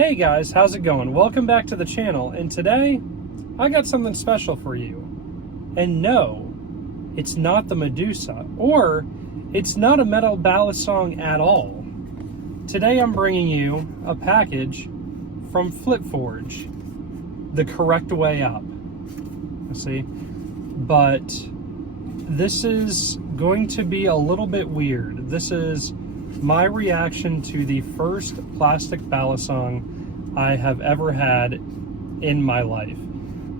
Hey guys, how's it going? Welcome back to the channel, and today I got something special for you. And no, it's not the Medusa, or it's not a metal balisong at all. Today I'm bringing you a package from FlipForge, the correct way up. See? But this is going to be a little bit weird. This is my reaction to the first plastic balisong I have ever had in my life.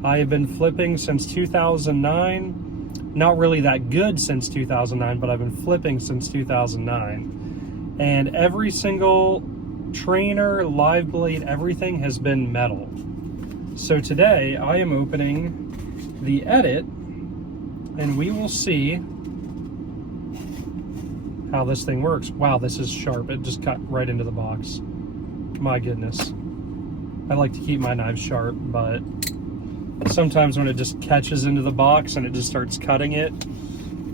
I have been flipping since 2009. Not really that good since 2009, but I've been flipping since 2009. And every single trainer, live blade, everything has been metal. So today I am opening the Edit, and we will see how this thing works. Wow, this is sharp. It just cut right into the box. My goodness. I like to keep my knives sharp, but sometimes when it just catches into the box and it just starts cutting it,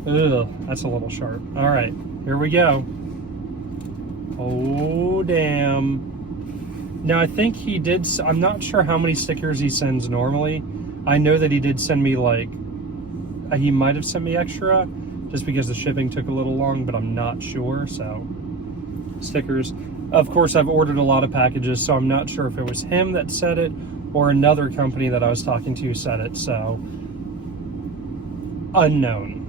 ugh, that's a little sharp. All right, here we go. Oh, damn. Now, I think he did, I'm not sure how many stickers he sends normally. I know that he did send me, like, he might have sent me extra, just because the shipping took a little long, but I'm not sure. So stickers, of course, I've ordered a lot of packages, so I'm not sure if it was him that said it or another company that I was talking to said it. So unknown.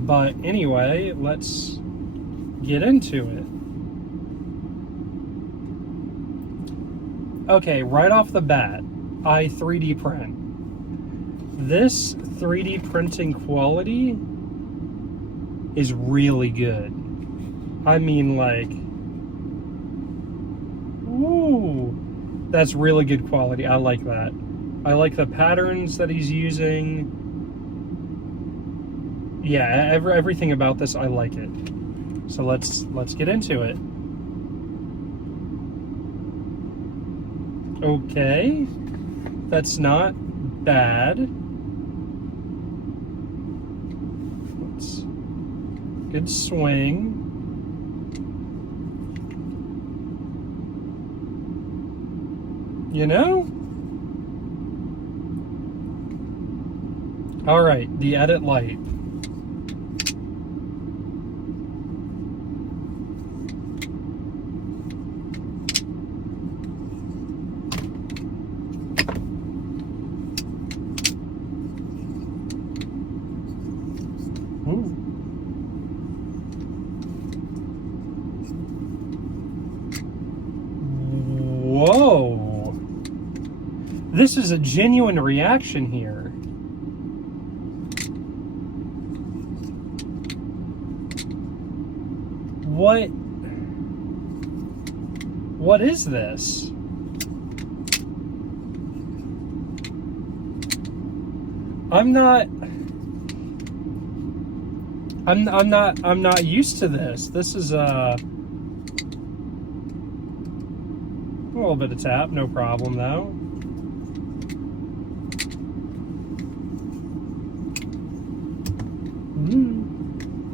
But anyway, let's get into it. Okay, right off the bat, I 3D print. This 3D printing quality is really good. I mean, like, ooh, that's really good quality. I like that. I like the patterns that he's using. Yeah, everything about this, I like it. So let's get into it. Okay, that's not bad. Good swing. You know? All right, the Edit Lite. Ooh. Whoa, this is a genuine reaction here. What is this? I'm not used to this. This is a little bit of tap, no problem though.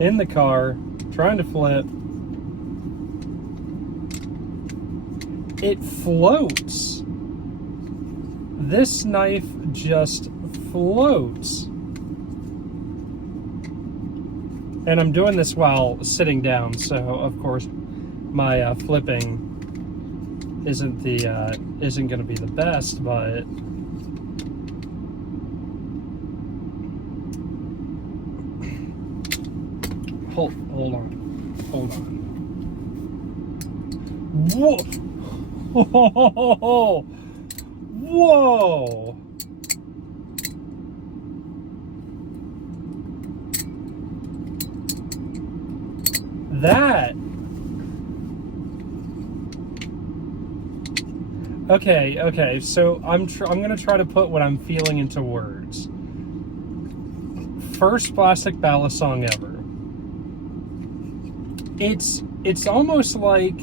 In the car, trying to flip. It floats. This knife just floats. And I'm doing this while sitting down, so of course my flipping isn't going to be the best, but hold on. Whoa! Whoa! That. Okay, so I'm gonna try to put what I'm feeling into words. First plastic balisong ever. It's almost like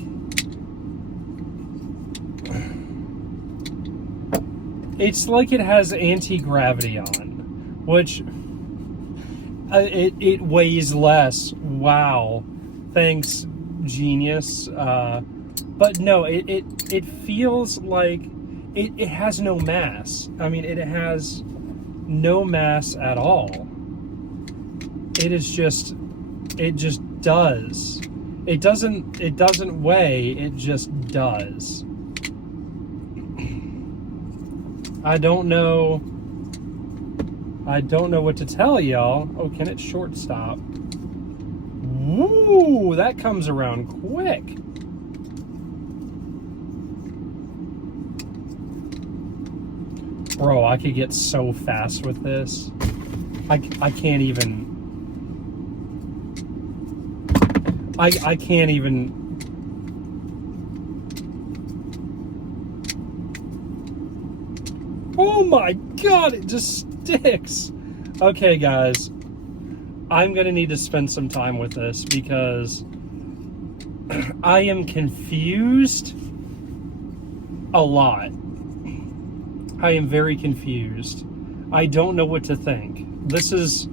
it has anti-gravity on, which it weighs less. Wow, thanks, genius. But no, it it feels like it has no mass. I mean, it has no mass at all. It just does. It doesn't weigh, it just does. I don't know what to tell y'all. Oh, can it short stop? Woo, that comes around quick. Bro, I could get so fast with this. I can't even. I can't even. Oh my God, it just sticks. Okay, guys, I'm gonna need to spend some time with this because I am confused a lot. I am very confused. I don't know what to think. This is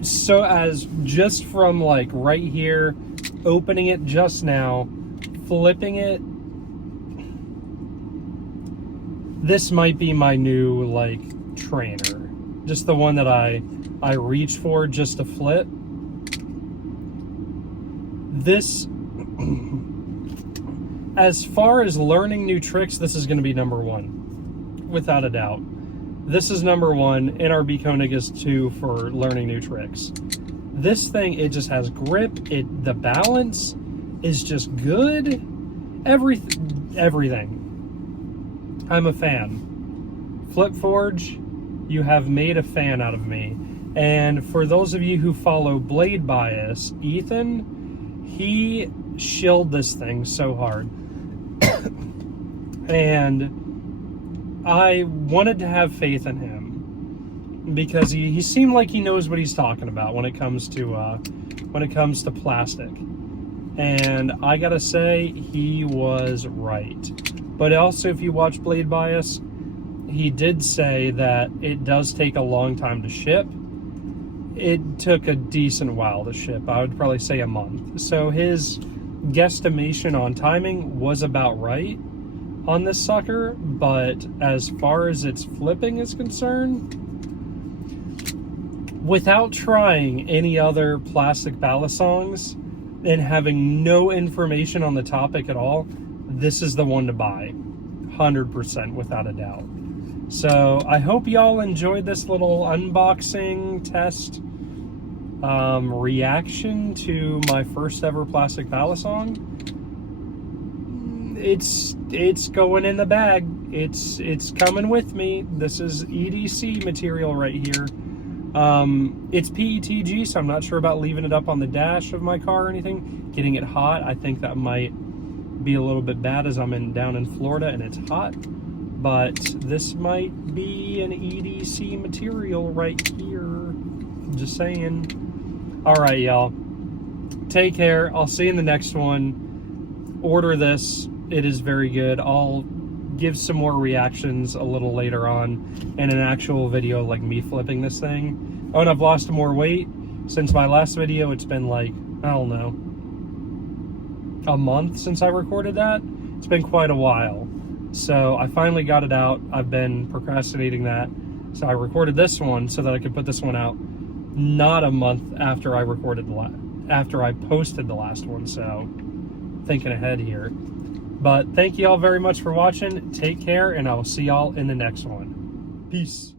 so, as just from like right here, opening it just now, flipping it, this might be my new like trainer. Just the one that I reach for just to flip. This, as far as learning new tricks, this is going to be number one. Without a doubt. This is number one, and our Koenig is 2 for learning new tricks. This thing, it just has grip. The balance is just good. Everything. I'm a fan. Flip Forge, you have made a fan out of me. And for those of you who follow Blade Bias, Ethan, he shilled this thing so hard. And I wanted to have faith in him because he seemed like he knows what he's talking about when it comes to plastic. And I gotta say, he was right. But also, if you watch Blade Bias, he did say that it does take a long time to ship. It took a decent while to ship. I would probably say a month. So his guesstimation on timing was about right on this sucker, but as far as its flipping is concerned, without trying any other plastic balisongs and having no information on the topic at all, this is the one to buy, 100% without a doubt. So I hope y'all enjoyed this little unboxing test reaction to my first ever plastic balisong. It's going in the bag. It's coming with me. This is EDC material right here. It's PETG, so I'm not sure about leaving it up on the dash of my car or anything. Getting it hot, I think that might be a little bit bad as I'm down in Florida and it's hot. But this might be an EDC material right here. Just saying. All right, y'all. Take care. I'll see you in the next one. Order this. It is very good. I'll give some more reactions a little later on in an actual video, like me flipping this thing. Oh, and I've lost more weight since my last video. It's been like, I don't know, a month since I recorded that. It's been quite a while. So I finally got it out. I've been procrastinating that. So I recorded this one so that I could put this one out not a month after I recorded after I posted the last one. So thinking ahead here. But thank you all very much for watching. Take care, and I will see y'all in the next one. Peace.